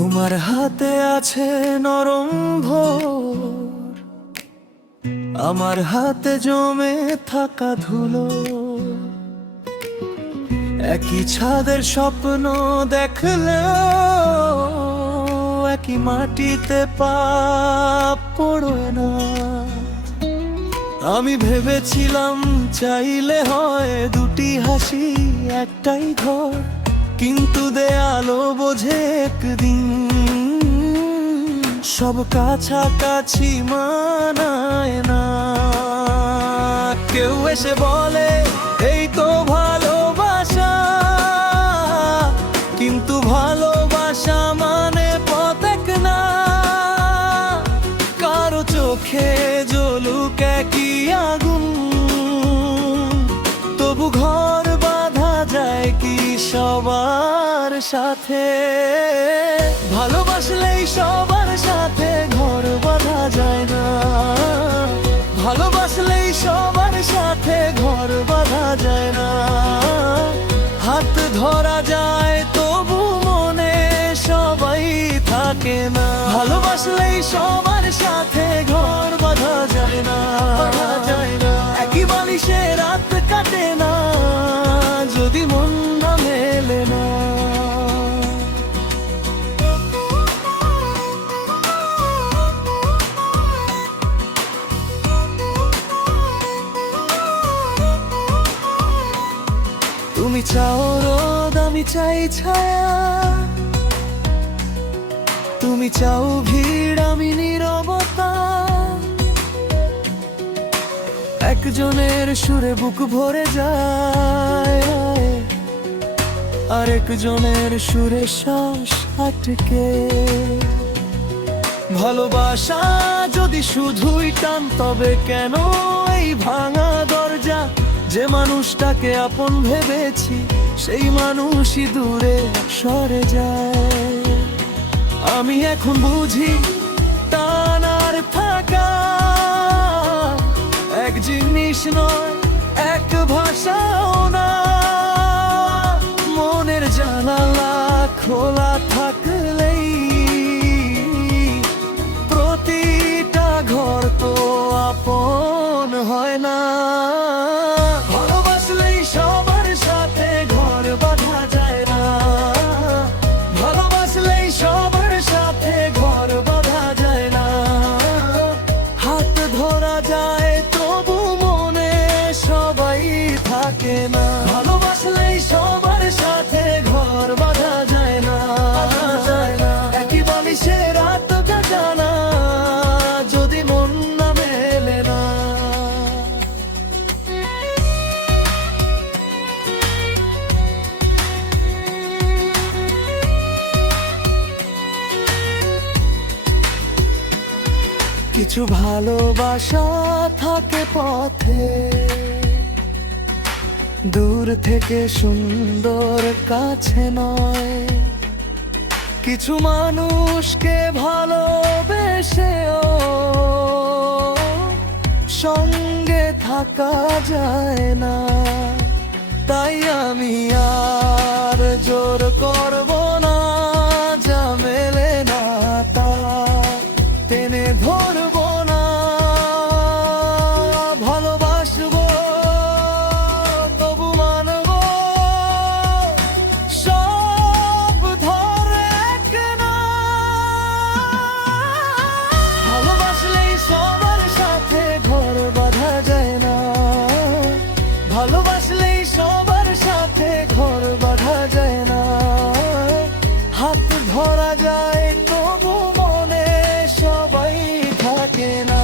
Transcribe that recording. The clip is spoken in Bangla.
তোমার হাতে আছে নরম ভোর, আমার হাতে জমে থাকা ধুলো। একই ছাদের স্বপ্ন দেখলেও একই মাটিতে পা পড়ে না। আমি ভেবেছিলাম চাইলে হয় দুটি হাসি একটাই ঘর, কিন্তু দেয়ালো বোঝে একদিন সব কাছাকাছি মানায় না। কেউ এসে বলে এই তো ভালোবাসা, কিন্তু ভালোবাসা মানে পথেক না। কারো চোখে জ্বলুক একই আগুন, তবু ঘর বাঁধা যায় কি সবার সাথে? ভালোবাসলেই সবার সাথে ঘর বাঁধা যায় না। ভালোবাসলেই সবার সাথে ঘর বাঁধা যায় না। হাত ধরা যায় তবু মনে সবাই থাকে না। ভালোবাসলেই সবার সাথে ঘর বাঁধা যায় না। একই বালিশে রাত কাটে না যদি মন না মেলে না। তুমি চাও রোদ, আমি চাই ছায়া। তুমি চাও ভিড়, আমি নীরবতা। একজনের সুরে বুক ভরে যায়, আরেকজনের সুরে শ্বাস আটকে। ভালোবাসা যদি শুধুই টান, তবে কেন এই ভাঙা দরজা? যে মানুষটাকে আপন ভেবেছি সেই মানুষই দূরে সরে যায়। আমি এখন বুঝি টান আর থাকা এক জিনিস নয়, এক ভাষাও না। মনের জানালা খোলা থাকলেই প্রতিটা ঘর তো আপন হয় না। ভালোবাসলেই সবার সাথে ঘর বাঁধা যায় না। ভালোবাসলেই সবার সাথে ঘর বাঁধা যায় না। হাত ধরা যায় তবু মনে সবাই থাকে না। ভালোবাসলেই সবার সাথে ঘর বাঁধা যায় না। একই বালিশে রাত কাটানা যদি মন না মেলে না। কিছু ভালোবাসা থাকে পথে, দূর থেকে সুন্দর কাছে নয়। কিছু মানুষকে ভালোবেসেও সঙ্গে থাকা যায় না। তাই আমি আর জোর করব না, যা মেলে না তা টেনে ধরব না। ভালোবাসবো তবু মানব সব ধরে এক না। ভালোবাসলেই সবার সাথে ঘর বাঁধা যায় না। ভালোবাসলেই সবার সাথে ঘর বাঁধা যায় না। হাত ধরা যায় তবু মনে সবাই থাকে না।